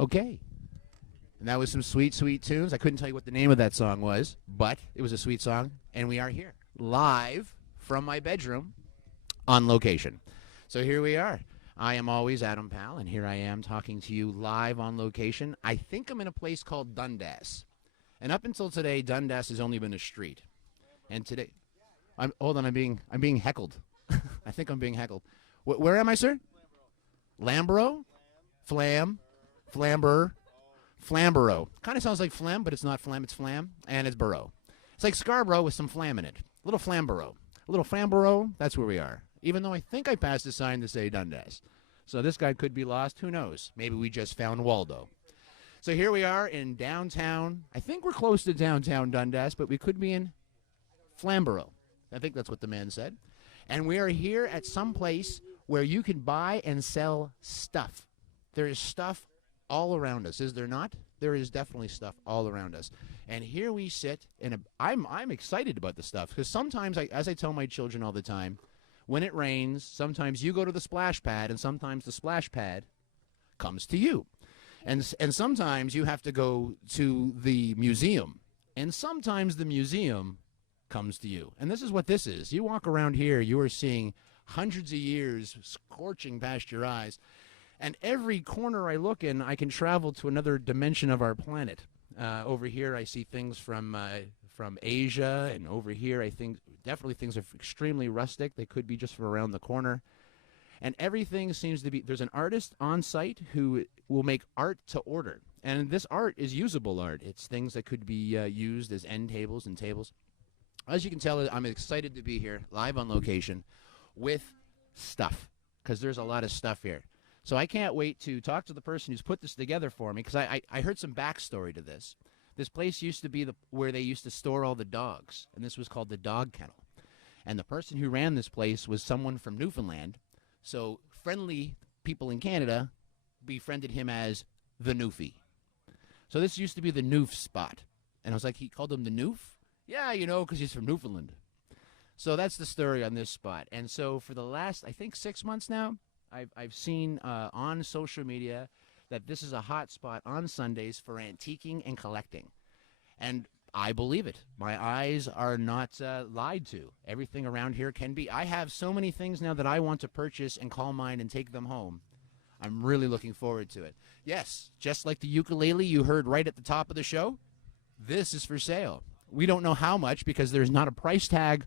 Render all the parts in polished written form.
Okay. And that was some sweet, sweet tunes. I couldn't tell you what the name of that song was, but it was a sweet song. And we are here, live from my bedroom, on location. So here we are. I am always Adam Powell, and here I am talking to you live on location. I think I'm in a place called Dundas. And up until today, Dundas has only been a street. And today, hold on, I'm being heckled. I think I'm being heckled. Where am I, sir? Lambro? Flamborough. Kind of sounds like phlegm, but it's not phlegm, it's flam, and it's borough. It's like Scarborough with some flam in it. A little Flamborough, that's where we are. Even though I think I passed a sign to say Dundas. So this guy could be lost, who knows? Maybe we just found Waldo. So here we are in downtown. I think we're close to downtown Dundas, but we could be in Flamborough. I think that's what the man said. And we are here at some place where you can buy and sell stuff. There is stuff all around us, is there not? There is definitely stuff all around us. And here we sit, and I'm excited about the stuff, because sometimes, as I tell my children all the time, when it rains, sometimes you go to the splash pad, and sometimes the splash pad comes to you. And sometimes you have to go to the museum, and sometimes the museum comes to you. And this is what this is. You walk around here, you are seeing hundreds of years scorching past your eyes. And every corner I look in, I can travel to another dimension of our planet. Over here, I see things from Asia, and over here, I think definitely things are extremely rustic. They could be just from around the corner. And everything seems to be, there's an artist on site who will make art to order. And this art is usable art. It's things that could be used as end tables and tables. As you can tell, I'm excited to be here, live on location, with stuff, because there's a lot of stuff here. So I can't wait to talk to the person who's put this together for me, because I heard some backstory to this. This place used to be where they used to store all the dogs, and this was called the dog kennel. And the person who ran this place was someone from Newfoundland, so friendly people in Canada befriended him as the Newfie. So this used to be the Noof spot. And I was like, he called him the Noof? Yeah, you know, because he's from Newfoundland. So that's the story on this spot. And so for the last, I think, 6 months now, I've seen on social media that this is a hot spot on Sundays for antiquing and collecting. And I believe it. My eyes are not lied to. Everything around here can be. I have so many things now that I want to purchase and call mine and take them home. I'm really looking forward to it. Yes, just like the ukulele you heard right at the top of the show, this is for sale. We don't know how much because there's not a price tag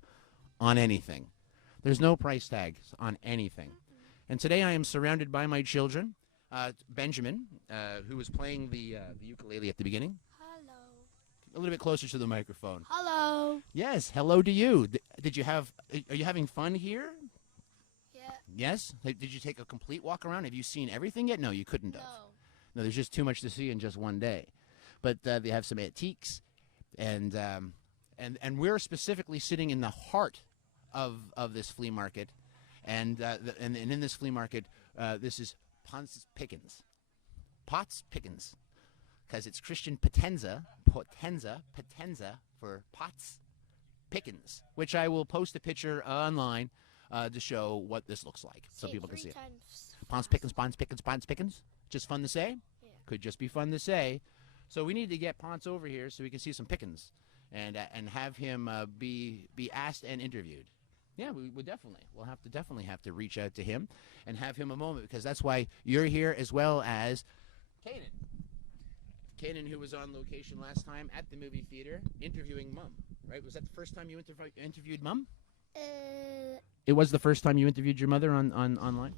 on anything. There's no price tags on anything. And today I am surrounded by my children. Benjamin, who was playing the ukulele at the beginning. Hello. A little bit closer to the microphone. Hello. Yes, hello to you. Are you having fun here? Yeah. Yes? Did you take a complete walk around? Have you seen everything yet? No, you couldn't have. No, there's just too much to see in just one day. But they have some antiques, and we're specifically sitting in the heart of this flea market. And in this flea market, this is Potts Pickens, because it's Christian Potenza for Potts Pickens, which I will post a picture online to show what this looks like, so people can see it. Potts Pickens. Just fun to say? Yeah. Could just be fun to say. So we need to get Ponce over here so we can see some Pickens and have him be asked and interviewed. Yeah, we'll definitely have to reach out to him and have him a moment, because that's why you're here, as well as Kanan, who was on location last time at the movie theater interviewing Mum, right? Was that the first time you interviewed Mum? It was the first time you interviewed your mother online?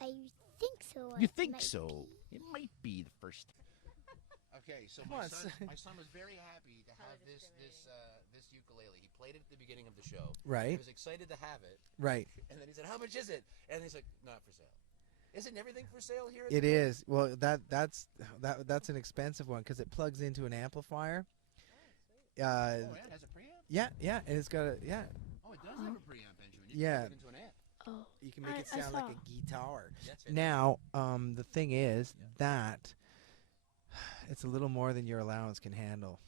I think so. You think so? It might be the first. Okay, so my son was very happy to have this ukulele. He played it at the beginning of the show. Right. He was excited to have it. Right. And then he said, "How much is it?" And he's like, "Not for sale." Isn't everything for sale here? It is. Well, that's an expensive one because it plugs into an amplifier. It has a preamp? Yeah, and it's got a Oh, it does have a preamp, Benjamin. You Yeah. can plug it into an amp. Oh. You can make it sound like a guitar. That's it. Now, the thing is that it's a little more than your allowance can handle.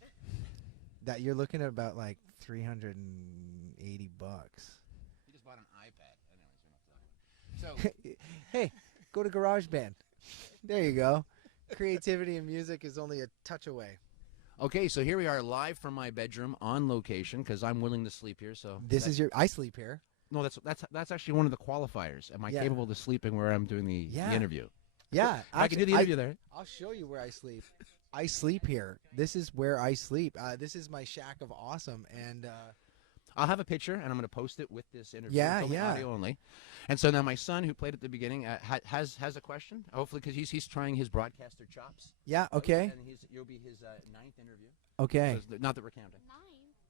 That you're looking at about like $380. He just bought an iPad. Anyways, we're not talking about it. So Hey, go to GarageBand. There you go. creativity in music is only a touch away. Okay, so here we are live from my bedroom on location because I'm willing to sleep here. So This is your. I sleep here. no, that's actually one of the qualifiers. Am I Yeah. capable of sleeping where I'm doing the Yeah. interview? Yeah, I can do the interview there. I'll show you where I sleep. I sleep here. This is where I sleep. This is my shack of awesome, and I'll have a picture and I'm going to post it with this interview. Yeah, It's only yeah. audio only. And so now my son, who played at the beginning, has a question. Hopefully, because he's trying his broadcaster chops. yeah, okay, And you'll be his ninth interview. okay. So not that we're counting.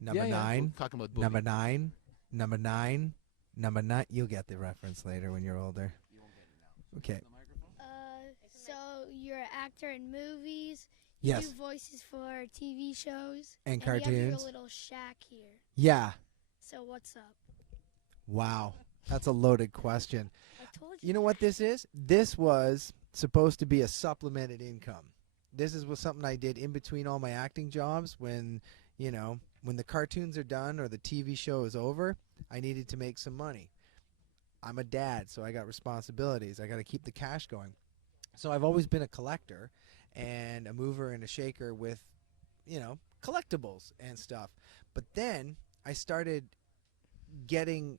Number Yeah, yeah. nine, We're talking about number booty. nine, number nine, number nine. You'll get the reference later when you're older. You won't get it now. Okay. The microphone? So you're an actor in movies. Yes. You do voices for TV shows. And You have cartoons. your little shack here. Yeah. So what's up? Wow. That's a loaded question. I told you. You know what this is? This was supposed to be a supplemented income. This was something I did in between all my acting jobs when, when the cartoons are done or the TV show is over, I needed to make some money. I'm a dad, so I got responsibilities. I got to keep the cash going. So I've always been a collector and a mover and a shaker with, collectibles and stuff. But then I started getting,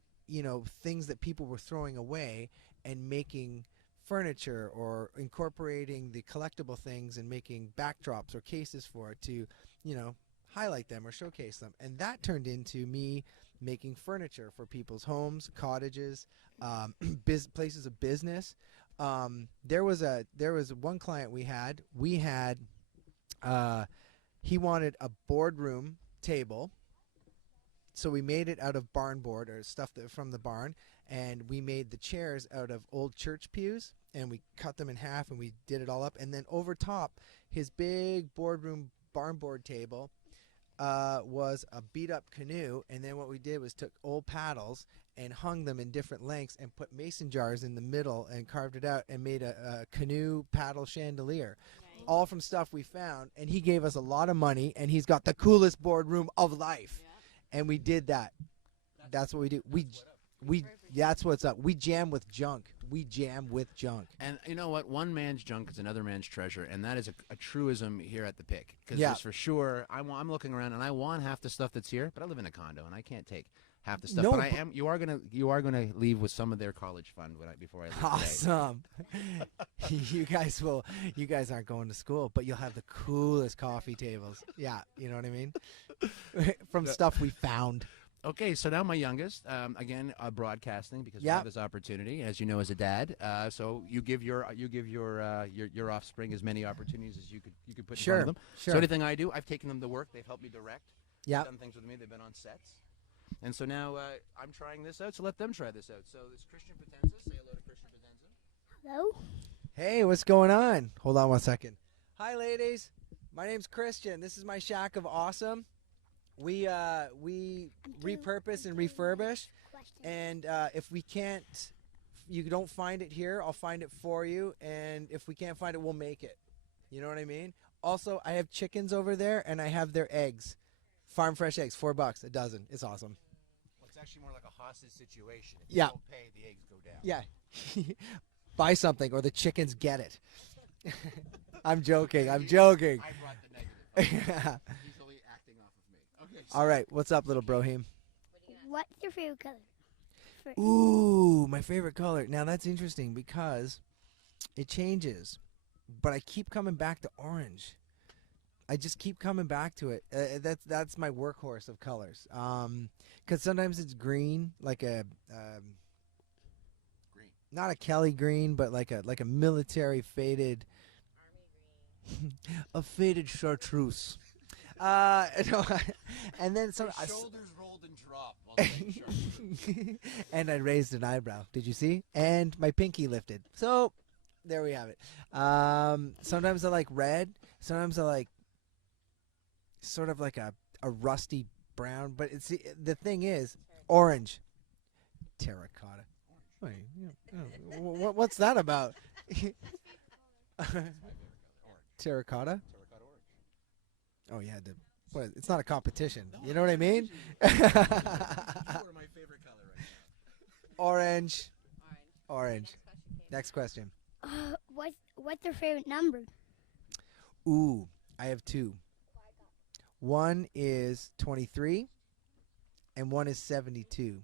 things that people were throwing away and making furniture or incorporating the collectible things and making backdrops or cases for it to, highlight them or showcase them. And that turned into me making furniture for people's homes, cottages, places of business. There was one client we had. He wanted a boardroom table. So we made it out of barn board or stuff from the barn, and we made the chairs out of old church pews, and we cut them in half, and we did it all up. And then over top, his big boardroom barn board table was a beat-up canoe, and then what we did was took old paddles and hung them in different lengths and put mason jars in the middle and carved it out and made a canoe paddle chandelier. Nice. All from stuff we found, and he gave us a lot of money, and he's got the coolest boardroom of life. And we did that. That's what we do. That's what's up. We jam with junk. We jam with junk. And you know what? One man's junk is another man's treasure, and that is a truism here at the Pick. Because Yeah. for sure, I'm looking around and I want half the stuff that's here, but I live in a condo and I can't take half the stuff. No, but I am. You are gonna leave with some of their college fund before I leave today. Awesome. You guys aren't going to school, but you'll have the coolest coffee tables. Yeah, you know what I mean? From stuff we found. Okay, so now my youngest, again, broadcasting because we Yep. have this opportunity, as you know, as a dad. So you give your offspring as many opportunities as you could put in front of them. Sure. So anything I do, I've taken them to work. They've helped me direct. Yeah. Done things with me. They've been on sets. And so now I'm trying this out, so let them try this out. So this Christian Potenza. Say hello to Christian Potenza. Hello. Hey, what's going on? Hold on one second. Hi, ladies. My name's Christian. This is my shack of awesome. We repurpose and refurbish, and if we can't, you don't find it here, I'll find it for you, and if we can't find it, we'll make it. You know what I mean? Also, I have chickens over there, and I have their eggs, farm fresh eggs, $4 a dozen. It's awesome. Well, it's actually more like a hostage situation. If Yeah. you don't pay, the eggs go down. Yeah, buy something, or the chickens get it. I'm joking. I'm joking. I brought the negative. He's only acting off of me. Okay. So All right, what's up, little brohim? What's your favorite color? Ooh, my favorite color. Now that's interesting because it changes, but I keep coming back to orange. I just keep coming back to it. That's my workhorse of colors. 'Cause sometimes it's green, like a green. not a Kelly green, but like a military faded, a faded chartreuse. No, and then some. His shoulders rolled and dropped. While saying chartreuse. And I raised an eyebrow. Did you see? And my pinky lifted. So there we have it. Sometimes I like red. Sometimes I like sort of like a rusty brown. But it's the thing is orange, terracotta. Wait, what's that about? Terracotta. Terracotta orange. Oh yeah, it's not a competition. You know what I mean? You are my favorite color right now. Orange. Orange. Next question. What's your favorite number? Ooh, I have two. One is 23, and one is 72.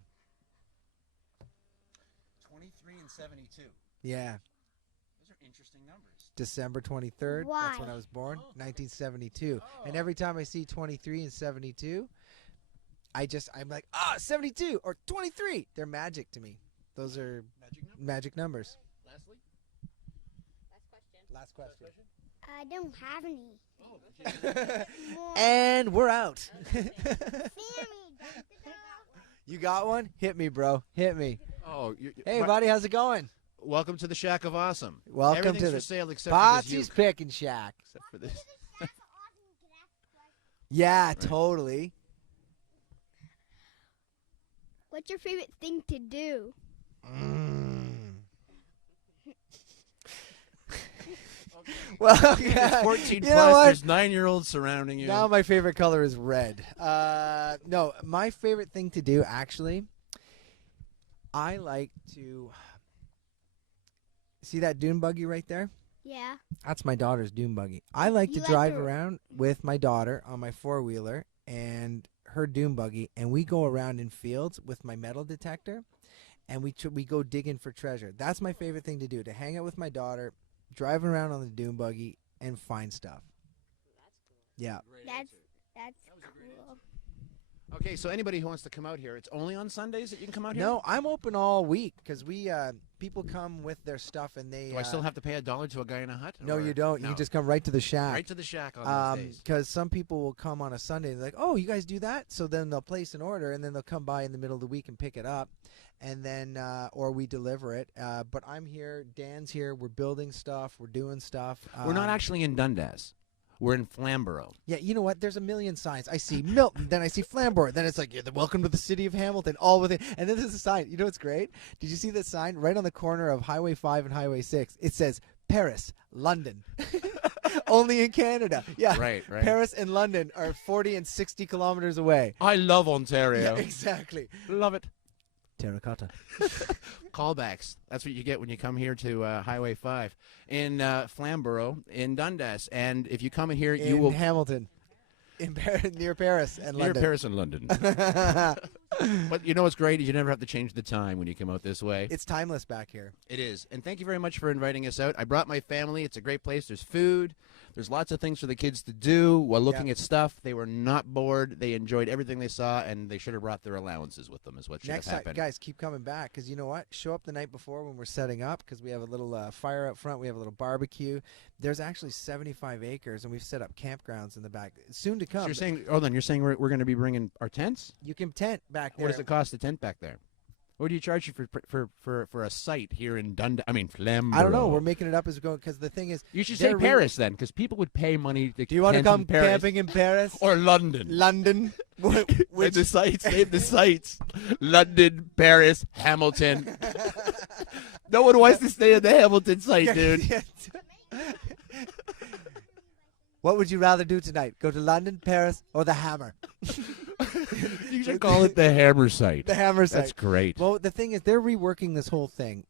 23 and 72. Yeah. Those are interesting numbers. December 23rd. Why? That's when I was born. Oh. 1972. Oh. And every time I see 23 and 72, I'm like, 72 or 23. They're magic to me. Those are magic numbers. Lastly? Last question. I don't have any. Oh, And we're out. Sammy, You got one? Hit me, bro. Hit me. Hey, Mar- buddy, how's it going? Welcome to the Shack of Awesome. Welcome Everything's to for the sale except for this Botsy's uke. Pickin' Shack. Except for this. Yeah, totally. What's your favorite thing to do? Well, It's yeah, 14 you know plus. what? There's 9-year-olds surrounding you. Now my favorite color is red. No, my favorite thing to do, actually, I like to see that dune buggy right there. Yeah. That's my daughter's dune buggy. I like You to like drive to- around with my daughter on my four-wheeler and her dune buggy, and we go around in fields with my metal detector, and we go digging for treasure. That's my favorite thing to do, to hang out with my daughter, driving around on the dune buggy, and find stuff. Yeah. That's That was a great cool. Okay, so anybody who wants to come out here, it's only on Sundays that you can come out here? No, I'm open all week because we people come with their stuff and they. Do I still have to pay $1 to a guy in a hut? No, or- you don't. No. You just come right to the shack. right to the shack on those days. Because some people will come on a Sunday and they're like, "Oh, you guys do that?" So then they'll place an order and then they'll come by in the middle of the week and pick it up, and then or we deliver it. But I'm here. Dan's here. We're building stuff. We're doing stuff. We're not actually in Dundas. We're in Flamborough. Yeah, you know what? There's a million signs. I see Milton, then I see Flamborough, then it's like, welcome to the city of Hamilton, all within. And then there's a sign. You know what's great? Did you see that sign right on the corner of Highway 5 and Highway 6? It says Paris, London. Only in Canada. Yeah. Right. Paris and London are 40 and 60 kilometers away. I love Ontario. Yeah, exactly. Love it. Terracotta. Callbacks. That's what you get when you come here to Highway 5 in Flamborough, in Dundas. And if you come in here, you In will Hamilton. In near Paris and near London. Paris and London. But you know what's great is you never have to change the time when you come out this way. It's timeless back here. It is. And thank you very much for inviting us out. I brought my family. It's a great place. There's food. There's lots of things for the kids to do while looking at stuff. They were not bored. They enjoyed everything they saw, and they should have brought their allowances with them is what should Next have time, happened. guys, keep coming back because you know what? Show up the night before when we're setting up because we have a little fire out front. We have a little barbecue. There's actually 75 acres, and we've set up campgrounds in the back. Soon to come. So you're saying, hold on, you're saying we're going to be bringing our tents? You can tent back there. What does it cost to tent back there? What do you charge you for a site here in Dundas? I mean, Flamborough. I don't know. We're making it up as we go because the thing is, You should say they're Paris then, because people would pay money to do you want to tent come in Paris. camping in Paris? Or London? London? With the sites, name the sites. London, Paris, Hamilton. No one wants to stay in the Hamilton site, dude. What would you rather do tonight? Go to London, Paris, or the Hammer? You should call it the Hammer site. The Hammer site. That's great. Well, the thing is, they're reworking this whole thing.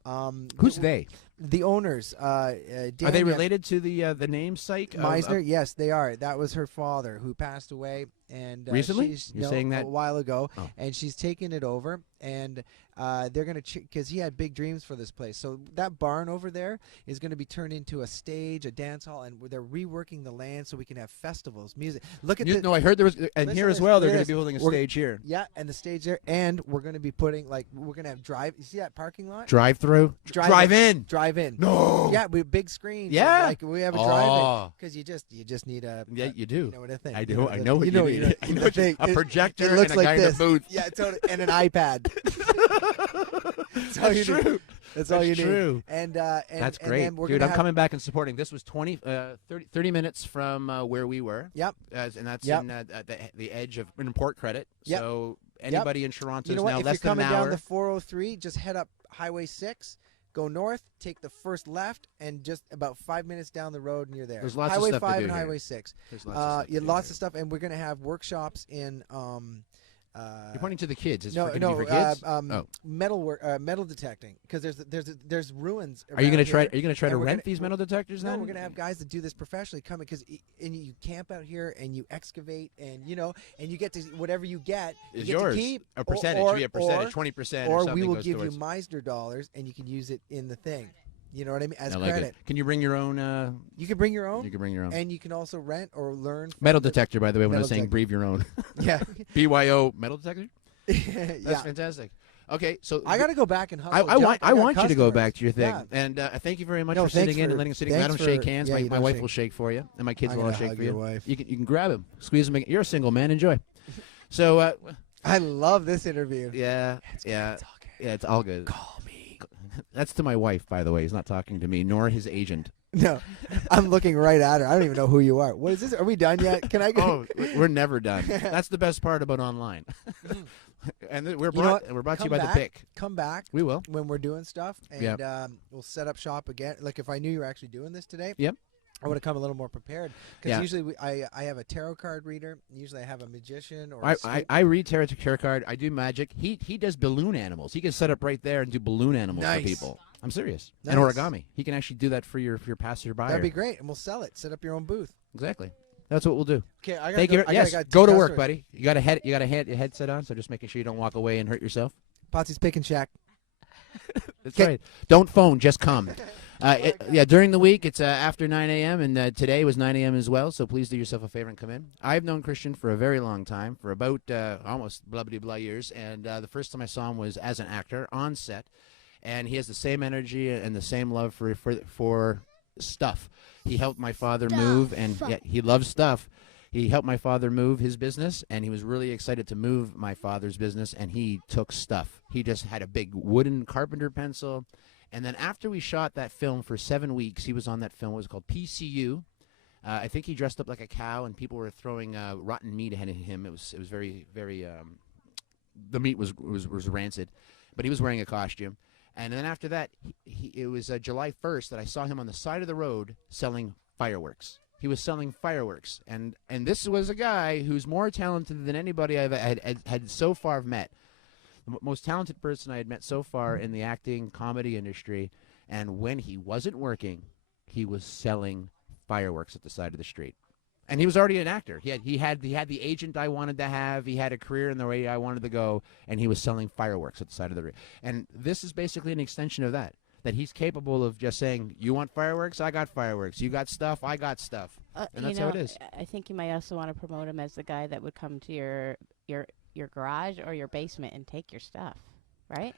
Who's they? The owners. Are they related to the namesake? Meisner? Yes, they are. That was her father who passed away, and Recently? You're saying that? a while ago, Oh. and she's taken it over, and they're gonna because he had big dreams for this place. So that barn over there is gonna be turned into a stage, a dance hall, and they're reworking the land so we can have festivals, music. Look at No, I heard there was, and Listen here to as this, well, they're look at going to be this. holding a We're- stage here. yeah, and the stage there, and we're gonna be putting we're gonna have drive. You see that parking lot? Drive-through? Drive-in. Drive-in. Drive-in. No. Yeah, we big screens. Yeah. Like we have a drive-in Oh. because you just need a. Yeah, you do. You know what I think. I You do. know I know what you you know. mean. You know, I know the what you- thing. a projector It looks and a like guy in a this. booth. Yeah, totally, and an iPad. That's all That's you need. true. That's all you That's true. need. And That's and great. then we're Dude, gonna I'm have, coming back and supporting. This was 30 minutes from where we were. Yep. And that's Yep. in the edge of an import credit. Yep. So anybody in Toronto You know is what? now If less you're than coming an down hour. the 403, just head up Highway 6, go north, take the first left, and just about 5 minutes down the road, and you're there. There's lots of Highway stuff to 5 do and here. Highway 6. There's lots of stuff to do lots here. of stuff, and we're gonna have workshops in You're pointing to the kids. It's no, for, no, for kids. metal detecting, because there's ruins. Are you going gonna to try? Are you gonna try to rent these metal detectors? No, then? we're gonna have guys that do this professionally coming, and you camp out here and you excavate, and and you get to whatever you get Is you yours get to keep, a percentage? or, Be a percentage, 20%, or something we will goes give towards. you Mizener dollars, and you can use it in the thing. You know what I mean? As I like credit. it. Can you bring your own? You can bring your own. You can bring your own. And you can also rent or learn. From Metal detector, by the way, when I was metal saying breathe your own. Yeah. BYO metal detector? Yeah. That's fantastic. Okay, so I got to go back and hustle. I want you to go back to your thing. Yeah. And thank you very much for thanks sitting in and letting us sit. I don't shake hands. Yeah, My wife will shake for you, and my kids I'm will all gonna shake hug for your you. wife. You can grab him, squeeze him. You're a single man. Enjoy. So I love this interview. yeah, It's good. yeah, It's all good. yeah. It's all good. Call me. That's to my wife, by the way. He's not talking to me, nor his agent. No, I'm looking right at her. I don't even know who you are. What is this? Are we done yet? Can I go? Oh, we're never done. That's the best part about online. And we're brought to you by the pick. Come back. We will. When we're doing stuff, and Yep. We'll set up shop again. Like if I knew you were actually doing this today, Yep. I would have come a little more prepared. Because Yeah. usually I have a tarot card reader. Usually I have a magician or I read tarot card. I do magic. He does balloon animals. He can set up right there and do balloon animals Nice. for people. I'm serious. Nice. And origami. He can actually do that for your passerby. That'd be great, and we'll sell it. Set up your own booth. Exactly. That's what we'll do. Okay, I gotta Thank go. you. I Yes. gotta Go to customers. work, buddy. You got a headset on, so just making sure you don't walk away and hurt yourself. Potsy's Pick and Shack. That's right. Don't phone. Just come. During the week, it's after 9 a.m., and today was 9 a.m. as well, so please do yourself a favor and come in. I've known Christian for a very long time, for about almost blah years, and the first time I saw him was as an actor on set, and he has the same energy and the same love for stuff. He helped my father move, and he loves stuff. He helped my father move his business, and he was really excited to move my father's business, and he took stuff. He just had a big wooden carpenter pencil. And then after we shot that film for 7 weeks, he was on that film. It was called PCU. I think he dressed up like a cow, and people were throwing rotten meat ahead of him. It was very, very. The meat was rancid, but he was wearing a costume. And then after that, it was July 1st that I saw him on the side of the road selling fireworks. He was selling fireworks, and this was a guy who's more talented than anybody I've had so far met. The most talented person I had met so far in the acting comedy industry, and when he wasn't working, he was selling fireworks at the side of the street. And he was already an actor. He had the agent I wanted to have. He had a career in the way I wanted to go, and he was selling fireworks at the side of the street. And this is basically an extension of that. That he's capable of just saying, "You want fireworks? I got fireworks. You got stuff? I got stuff." And that's how it is. I think you might also want to promote him as the guy that would come to your garage or your basement and take your stuff, right?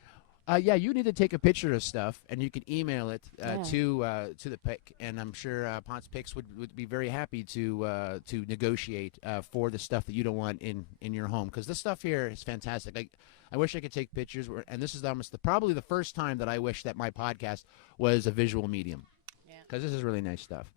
You need to take a picture of stuff, and you can email it Yeah. to the pick, and I'm sure Ponce Picks would be very happy to negotiate for the stuff that you don't want in your home, because this stuff here is fantastic. Like, I wish I could take pictures, and this is probably the first time that I wish that my podcast was a visual medium, because this is really nice stuff.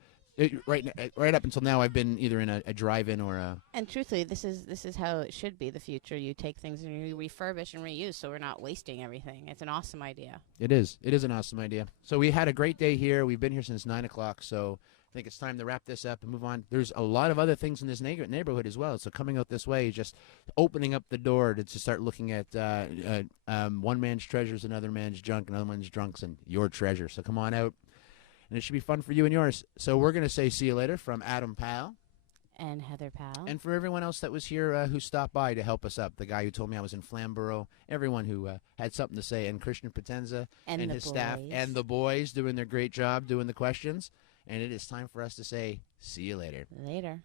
Right up until now, I've been either in a drive-in or a. And truthfully, this is how it should be. The future, you take things and you refurbish and reuse, so we're not wasting everything. It's an awesome idea. It is. It is an awesome idea. So we had a great day here. We've been here since 9 o'clock. So I think it's time to wrap this up and move on. There's a lot of other things in this neighborhood as well. So coming out this way is just opening up the door to start looking at one man's treasures, another man's junk, another man's drunks, and your treasure. So come on out. And it should be fun for you and yours. So we're going to say see you later from Adam Powell. And Heather Powell. And for everyone else that was here who stopped by to help us up. The guy who told me I was in Flamborough. Everyone who had something to say. And Christian Potenza and his staff. And the boys doing their great job doing the questions. And it is time for us to say see you later. Later.